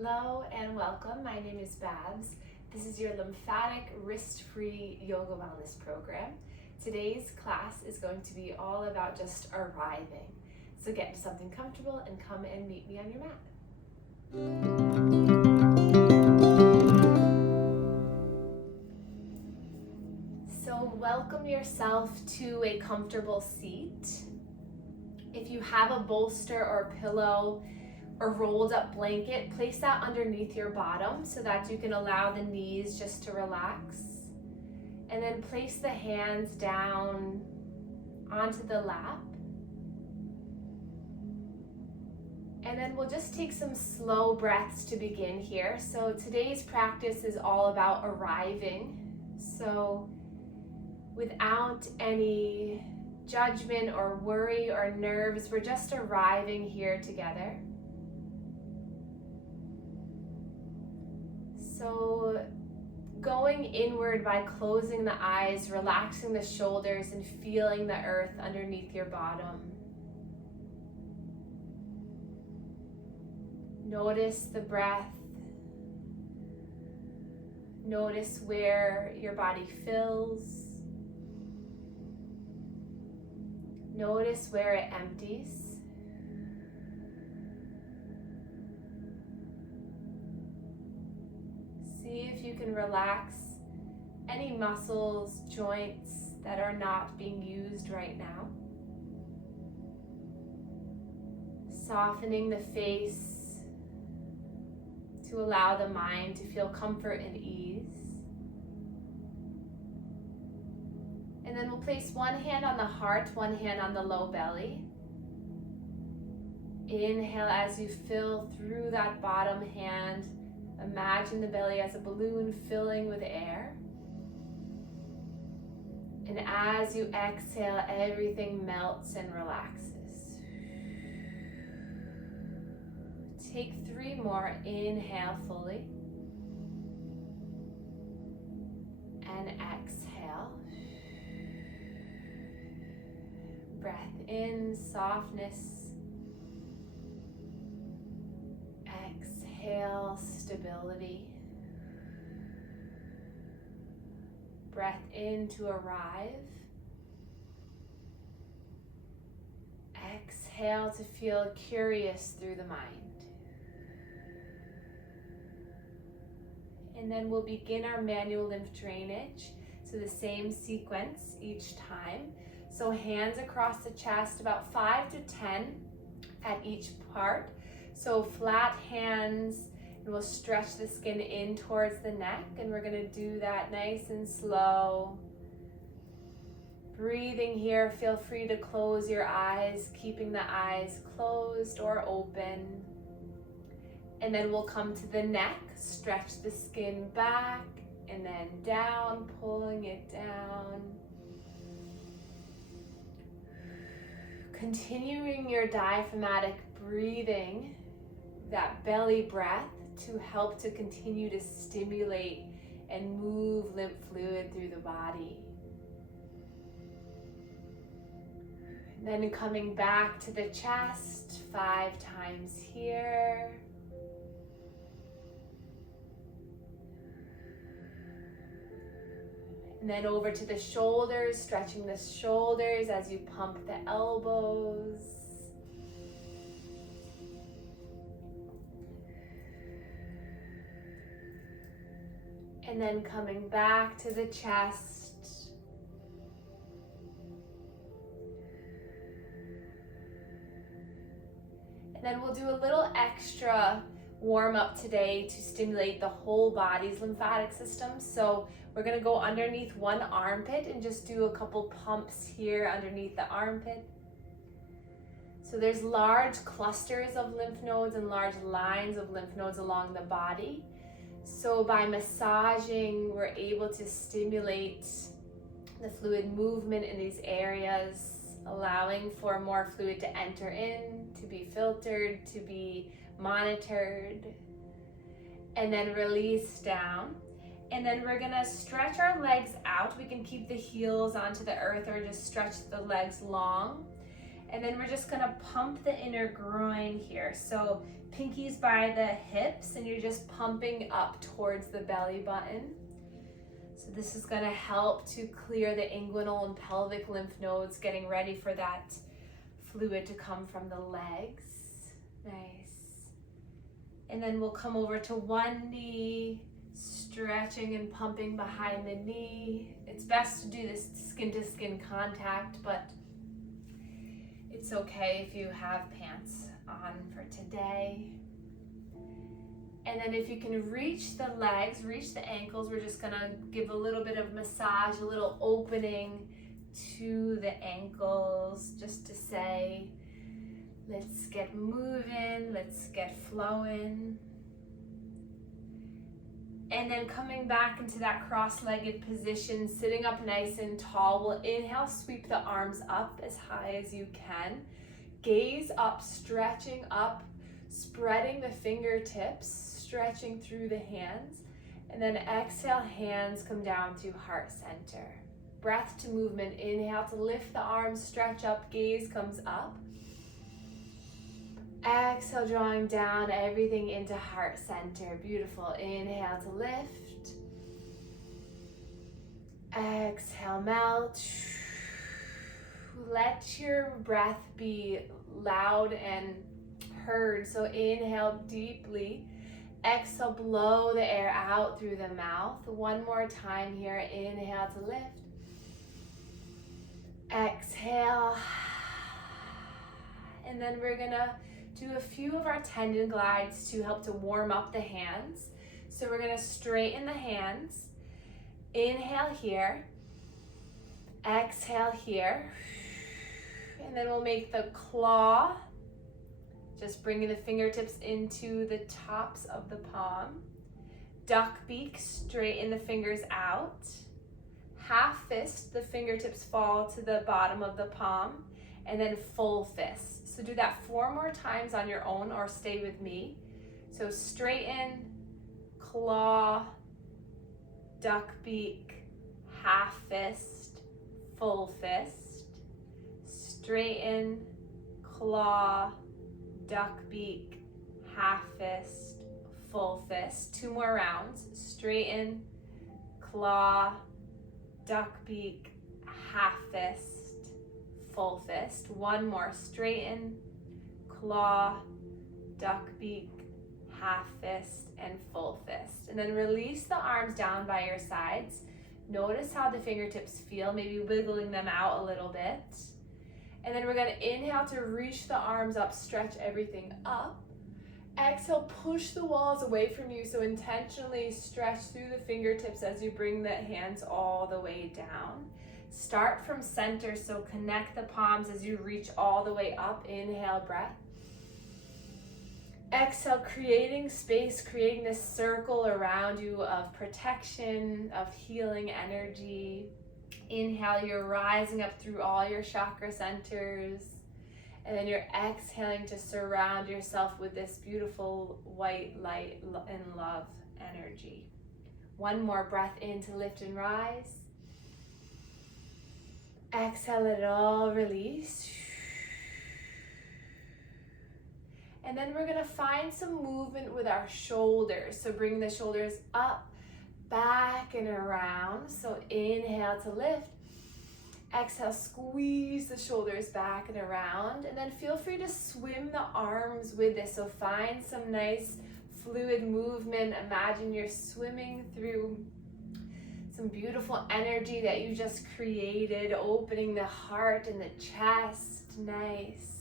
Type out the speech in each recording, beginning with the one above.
Hello and welcome. My name is Babz. This is your lymphatic wrist-free yoga wellness program. Today's class is going to be all about just arriving. So get into something comfortable and come and meet me on your mat. So welcome yourself to a comfortable seat. If you have a bolster or pillow or rolled up blanket, place that underneath your bottom so that you can allow the knees just to relax. And then place the hands down onto the lap. And then we'll just take some slow breaths to begin here. So today's practice is all about arriving. So without any judgment or worry or nerves, we're just arriving here together. So going inward by closing the eyes, relaxing the shoulders, and feeling the earth underneath your bottom. Notice the breath. Notice where your body fills. Notice where it empties. See if you can relax any muscles, joints that are not being used right now. Softening the face to allow the mind to feel comfort and ease. And then we'll place one hand on the heart, one hand on the low belly. Inhale as you fill through that bottom hand. Imagine the belly as a balloon filling with air. And as you exhale, everything melts and relaxes. Take 3 more. Inhale fully. And exhale. Breath in, softness. Exhale, stability. Breath in to arrive. Exhale to feel curious through the mind. And then we'll begin our manual lymph drainage. So the same sequence each time. So hands across the chest, about 5 to 10 at each part. So flat hands, and we'll stretch the skin in towards the neck, and we're gonna do that nice and slow. Breathing here, feel free to close your eyes, keeping the eyes closed or open. And then we'll come to the neck, stretch the skin back, and then down, pulling it down. Continuing your diaphragmatic breathing, that belly breath to help to continue to stimulate and move lymph fluid through the body. And then coming back to the chest 5 times here. And then over to the shoulders, stretching the shoulders as you pump the elbows. And then coming back to the chest. And then we'll do a little extra warm up today to stimulate the whole body's lymphatic system. So we're gonna go underneath one armpit and just do a couple pumps here underneath the armpit. So there's large clusters of lymph nodes and large lines of lymph nodes along the body. So by massaging, we're able to stimulate the fluid movement in these areas, allowing for more fluid to enter in, to be filtered, to be monitored, and then release down. And then we're gonna stretch our legs out. We can keep the heels onto the earth or just stretch the legs long. And then we're just gonna pump the inner groin here. So pinkies by the hips, and you're just pumping up towards the belly button. So this is going to help to clear the inguinal and pelvic lymph nodes, getting ready for that fluid to come from the legs. Nice. And then we'll come over to one knee, stretching and pumping behind the knee. It's best to do this skin to skin contact, but it's okay if you have pants on for today. And then if you can reach the legs, reach the ankles, we're just gonna give a little bit of massage, a little opening to the ankles, just to say, let's get moving, let's get flowing. And then coming back into that cross-legged position, sitting up nice and tall, we'll inhale, sweep the arms up as high as you can. Gaze up, stretching up, spreading the fingertips, stretching through the hands. And then exhale, hands come down to heart center. Breath to movement, inhale to lift the arms, stretch up, gaze comes up. Exhale, drawing down everything into heart center. Beautiful. Inhale to lift. Exhale, melt. Let your breath be loud and heard. So inhale deeply. Exhale, blow the air out through the mouth. One more time here. Inhale to lift. Exhale. And then we're gonna do a few of our tendon glides to help to warm up the hands. So we're gonna straighten the hands. Inhale here. Exhale here. And then we'll make the claw, just bringing the fingertips into the tops of the palm. Duck beak, straighten the fingers out. Half fist, the fingertips fall to the bottom of the palm. And then full fist. So do that 4 more times on your own, or stay with me. So straighten, claw, duck beak, half fist, full fist. Straighten, claw, duck beak, half fist, full fist. 2 more rounds. Straighten, claw, duck beak, half fist, full fist. 1 more. Straighten, claw, duck beak, half fist, and full fist. And then release the arms down by your sides. Notice how the fingertips feel, maybe wiggling them out a little bit. And then we're going to inhale to reach the arms up, stretch everything up. Exhale, push the walls away from you, so intentionally stretch through the fingertips as you bring the hands all the way down. Start from center, so connect the palms as you reach all the way up. Inhale, breath. Exhale, creating space, creating this circle around you of protection, of healing energy. Inhale, you're rising up through all your chakra centers. And then you're exhaling to surround yourself with this beautiful white light and love energy. 1 more breath in to lift and rise. Exhale, let it all release. And then we're gonna find some movement with our shoulders. So bring the shoulders up, back, and around. So inhale to lift. Exhale, squeeze the shoulders back and around. And then feel free to swim the arms with this. So find some nice fluid movement. Imagine you're swimming through some beautiful energy that you just created, opening the heart and the chest. Nice.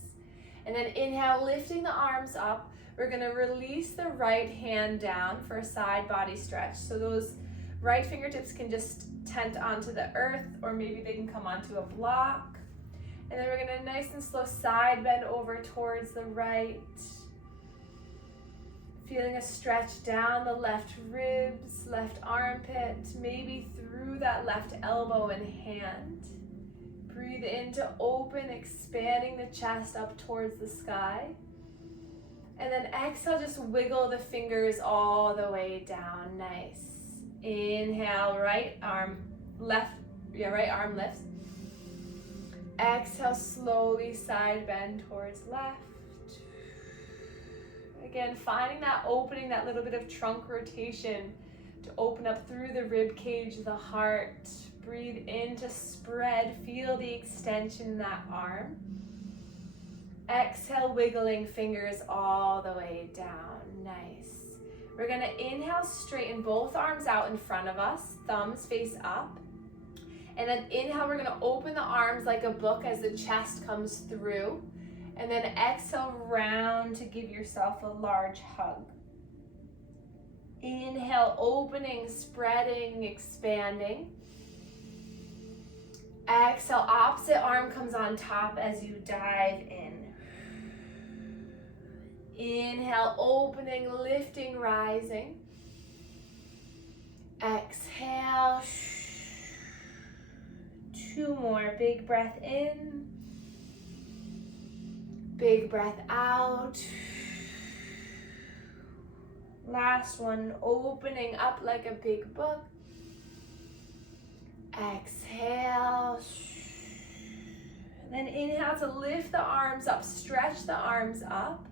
And then inhale, lifting the arms up. We're gonna release the right hand down for a side body stretch. So those right fingertips can just tent onto the earth, or maybe they can come onto a block. And then we're gonna nice and slow side bend over towards the right. Feeling a stretch down the left ribs, left armpit, maybe through that left elbow and hand. Breathe in to open, expanding the chest up towards the sky. And then exhale, just wiggle the fingers all the way down. Nice. Inhale, right arm lifts. Exhale, slowly side bend towards left. Again, finding that opening, that little bit of trunk rotation to open up through the rib cage, the heart. Breathe in to spread. Feel the extension in that arm. Exhale, wiggling fingers all the way down. Nice. We're gonna inhale, straighten both arms out in front of us, thumbs face up. And then inhale, we're gonna open the arms like a book as the chest comes through. And then exhale, round to give yourself a large hug. Inhale, opening, spreading, expanding. Exhale, opposite arm comes on top as you dive in. Inhale, opening, lifting, rising. Exhale. 2 more. Big breath in. Big breath out. Last one, opening up like a big book. Exhale. And then inhale to lift the arms up, stretch the arms up.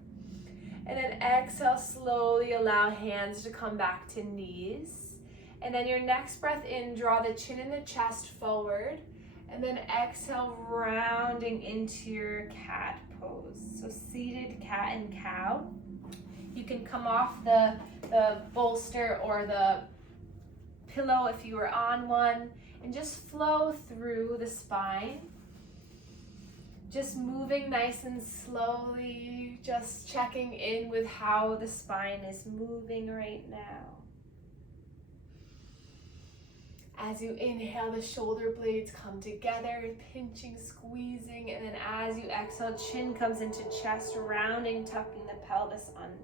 And then exhale, slowly allow hands to come back to knees. And then your next breath in, draw the chin and the chest forward. And then exhale, rounding into your cat pose. So seated cat and cow. You can come off the bolster or the pillow if you were on one, and just flow through the spine. Just moving nice and slowly, just checking in with how the spine is moving right now. As you inhale, the shoulder blades come together, pinching, squeezing, and then as you exhale, chin comes into chest, rounding, tucking the pelvis under.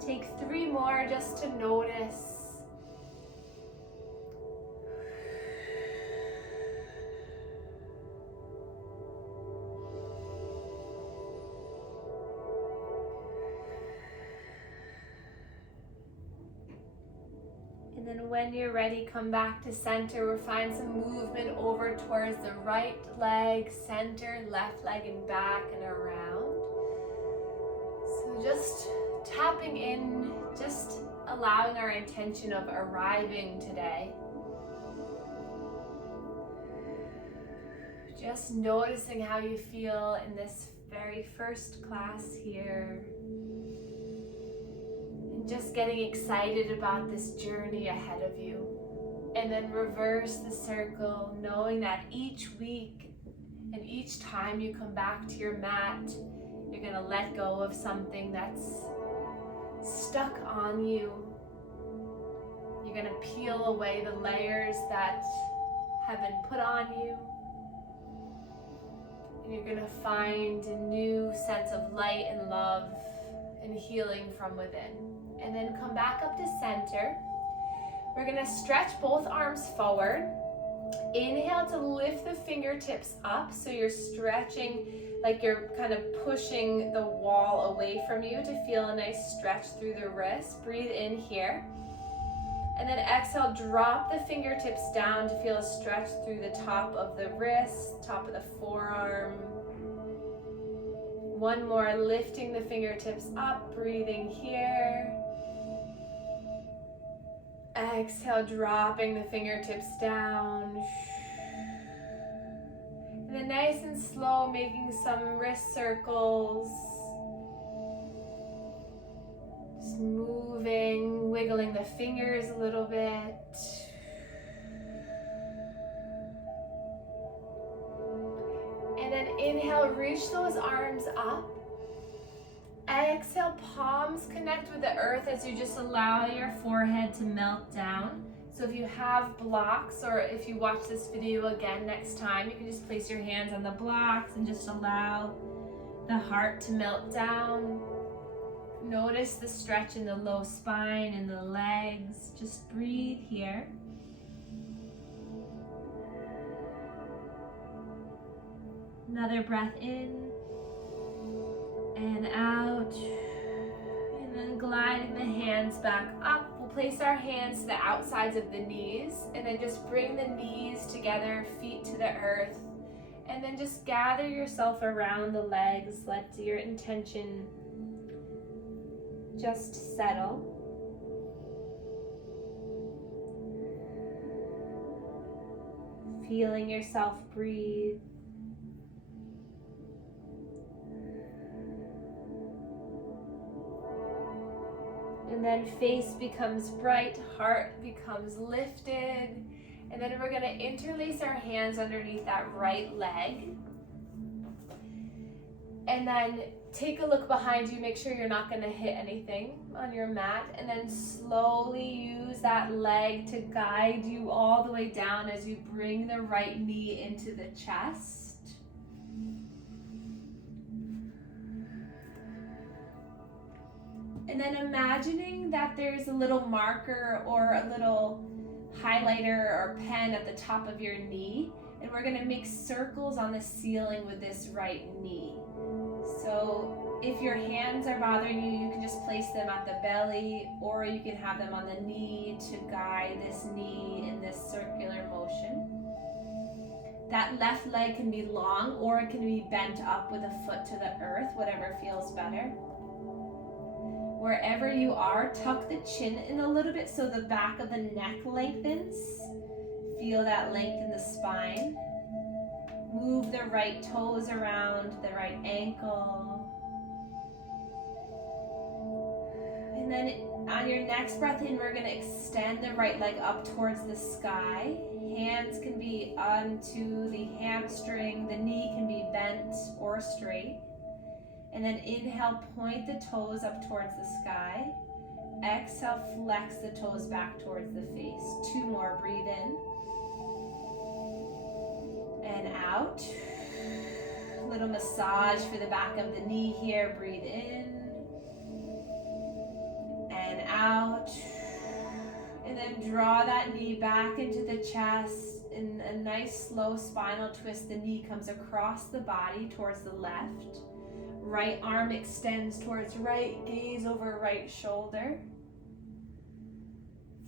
Take 3 more just to notice. And then when you're ready, come back to center or find some movement over towards the right leg, center, left leg, and back and around. So just tapping in, just allowing our intention of arriving today. Just noticing how you feel in this very first class here. Just getting excited about this journey ahead of you. And then reverse the circle, knowing that each week and each time you come back to your mat, you're gonna let go of something that's stuck on you. You're gonna peel away the layers that have been put on you. And you're gonna find a new sense of light and love and healing from within. And then come back up to center. We're gonna stretch both arms forward. Inhale to lift the fingertips up, so you're stretching like you're kind of pushing the wall away from you to feel a nice stretch through the wrist. Breathe in here. And then exhale, drop the fingertips down to feel a stretch through the top of the wrist, top of the forearm. 1 more, lifting the fingertips up, breathing here. Exhale, dropping the fingertips down. And then nice and slow, making some wrist circles. Just moving, wiggling the fingers a little bit. And then inhale, reach those arms up. Exhale, palms connect with the earth as you just allow your forehead to melt down. So if you have blocks, or if you watch this video again next time, you can just place your hands on the blocks and just allow the heart to melt down. Notice the stretch in the low spine and the legs. Just breathe here. Another breath in and out, and then gliding the hands back up. We'll place our hands to the outsides of the knees, and then just bring the knees together, feet to the earth, and then just gather yourself around the legs. Let your intention just settle. Feeling yourself breathe. And then face becomes bright, heart becomes lifted. And then we're going to interlace our hands underneath that right leg. And then take a look behind you, make sure you're not going to hit anything on your mat. And then slowly use that leg to guide you all the way down as you bring the right knee into the chest. And then imagining that there's a little marker or a little highlighter or pen at the top of your knee, and we're going to make circles on the ceiling with this right knee. So if your hands are bothering you, you can just place them at the belly, or you can have them on the knee to guide this knee in this circular motion. That left leg can be long, or it can be bent up with a foot to the earth, whatever feels better. Wherever you are, tuck the chin in a little bit so the back of the neck lengthens. Feel that length in the spine. Move the right toes around the right ankle. And then on your next breath in, we're going to extend the right leg up towards the sky. Hands can be onto the hamstring. The knee can be bent or straight. And then inhale, point the toes up towards the sky. Exhale, flex the toes back towards the face. 2 more, breathe in. And out. Little massage for the back of the knee here. Breathe in. And out. And then draw that knee back into the chest. In a nice slow spinal twist, the knee comes across the body towards the left. Right arm extends towards right, gaze over right shoulder.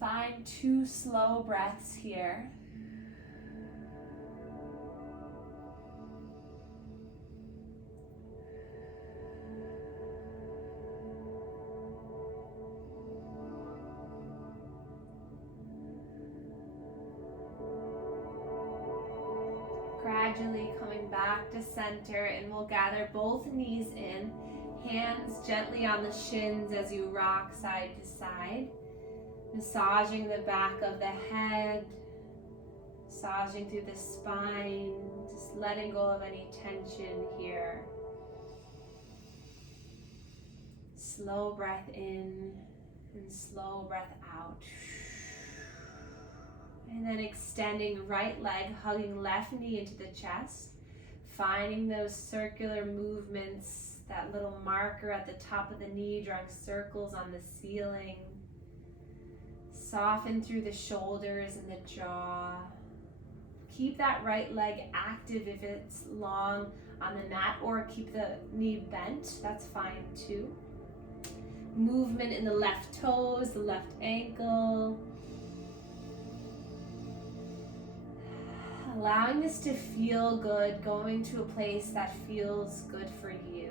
Find 2 slow breaths here. Gradually coming back to center, and we'll gather both knees in, hands gently on the shins as you rock side to side, massaging the back of the head, massaging through the spine, just letting go of any tension here. Slow breath in and slow breath out. And then extending right leg, hugging left knee into the chest. Finding those circular movements, that little marker at the top of the knee, drawing circles on the ceiling. Soften through the shoulders and the jaw. Keep that right leg active if it's long on the mat, or keep the knee bent, that's fine too. Movement in the left toes, the left ankle. Allowing this to feel good, going to a place that feels good for you.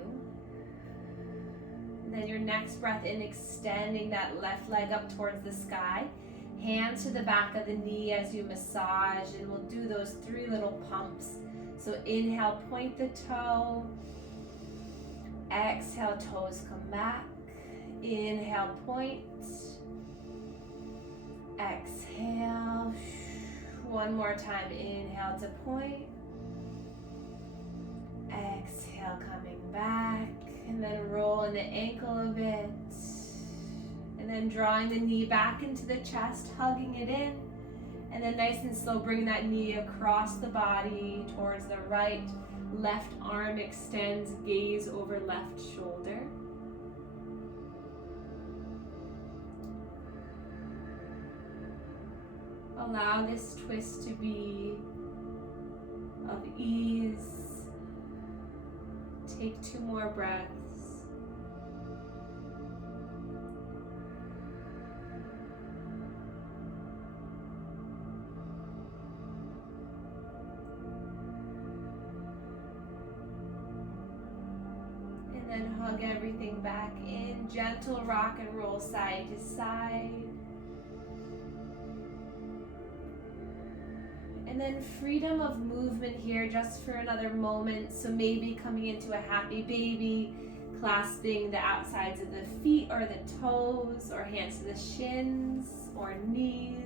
And then your next breath in, extending that left leg up towards the sky. Hands to the back of the knee as you massage, and we'll do those 3 little pumps. So inhale, point the toe. Exhale, toes come back. Inhale, point. Exhale. 1 more time, inhale to point. Exhale, coming back. And then rolling the ankle a bit. And then drawing the knee back into the chest, hugging it in. And then nice and slow, bring that knee across the body towards the right. Left arm extends, gaze over left shoulder. Allow this twist to be of ease. Take 2 more breaths. And then hug hug everything back in. Gentle rock and roll side to side. And then freedom of movement here just for another moment. So maybe coming into a happy baby, clasping the outsides of the feet or the toes, or hands to the shins or knees.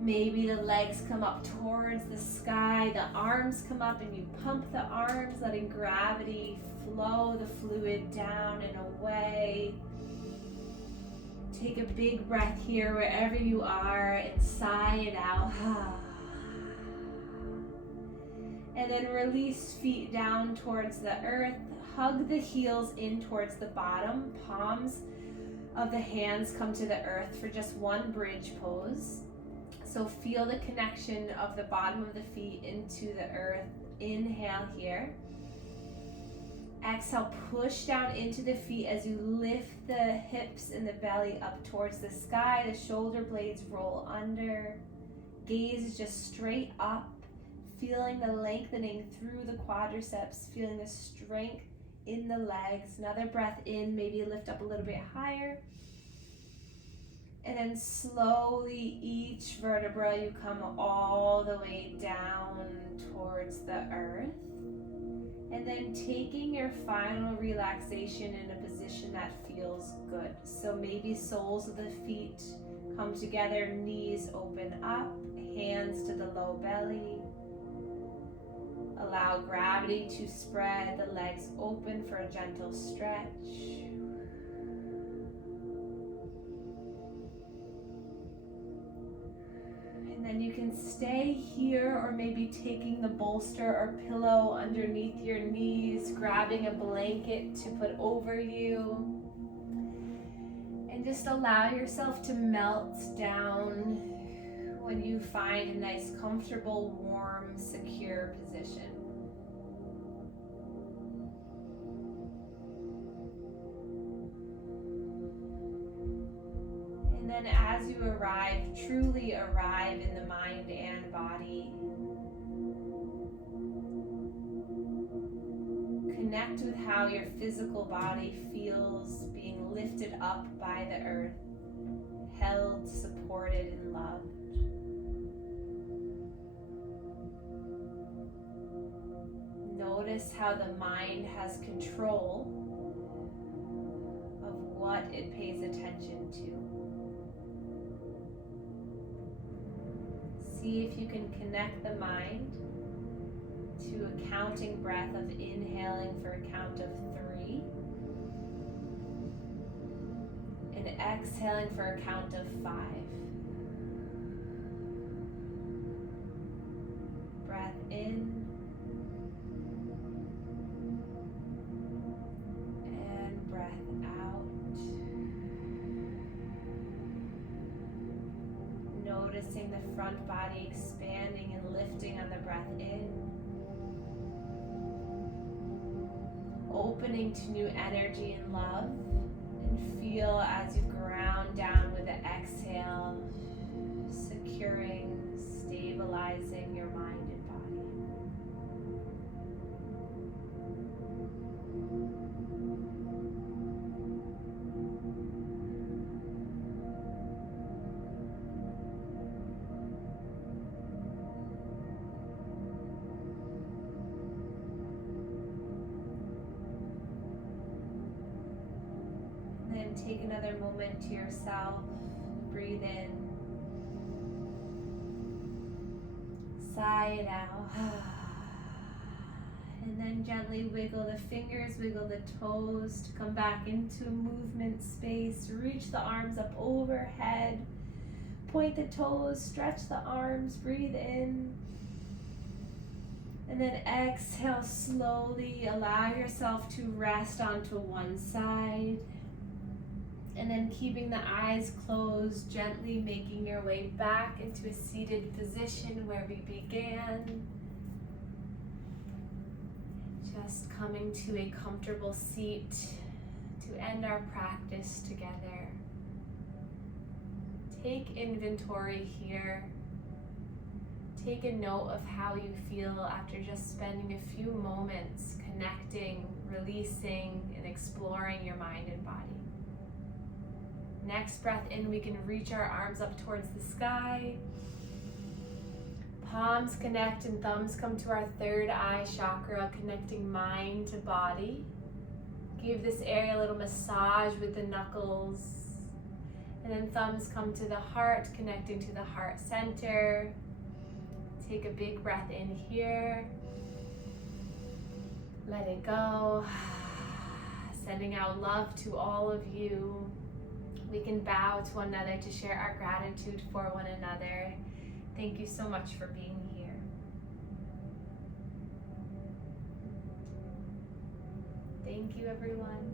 Maybe the legs come up towards the sky, the arms come up and you pump the arms, letting gravity flow the fluid down and away. Take a big breath here wherever you are and sigh it out. And then release feet down towards the earth. Hug the heels in towards the bottom. Palms of the hands come to the earth for just one bridge pose. So feel the connection of the bottom of the feet into the earth. Inhale here. Exhale, push down into the feet as you lift the hips and the belly up towards the sky. The shoulder blades roll under. Gaze is just straight up. Feeling the lengthening through the quadriceps. Feeling the strength in the legs. Another breath in, maybe lift up a little bit higher. And then slowly, each vertebra, you come all the way down towards the earth. And then taking your final relaxation in a position that feels good. So maybe soles of the feet come together, knees open up, hands to the low belly. Allow gravity to spread, the legs open for a gentle stretch. And then you can stay here, or maybe taking the bolster or pillow underneath your knees, grabbing a blanket to put over you. And just allow yourself to melt down when you find a nice, comfortable, warm, secure position. And then as you arrive, truly arrive in the mind and body. Connect with how your physical body feels being lifted up by the earth, held, supported, and loved. Notice how the mind has control of what it pays attention to. See if you can connect the mind to a counting breath of inhaling for a count of 3 and exhaling for a count of 5. Breath in and breath out. Noticing the front body expanding and lifting on the breath in. Opening to new energy and love. And feel as you ground down with the exhale, securing, stabilizing your mind and body. Then take another moment to yourself. Breathe in. Sigh it out. And then gently wiggle the fingers, wiggle the toes to come back into movement space. Reach the arms up overhead. Point the toes, stretch the arms, breathe in. And then exhale slowly. Allow yourself to rest onto one side. And then keeping the eyes closed, gently making your way back into a seated position where we began. Just coming to a comfortable seat to end our practice together. Take inventory here. Take a note of how you feel after just spending a few moments connecting, releasing and exploring your mind and body. Next breath in, we can reach our arms up towards the sky. Palms connect and thumbs come to our third eye chakra, connecting mind to body. Give this area a little massage with the knuckles. And then thumbs come to the heart, connecting to the heart center. Take a big breath in here. Let it go. Sending out love to all of you. We can bow to one another to share our gratitude for one another. Thank you so much for being here. Thank you, everyone.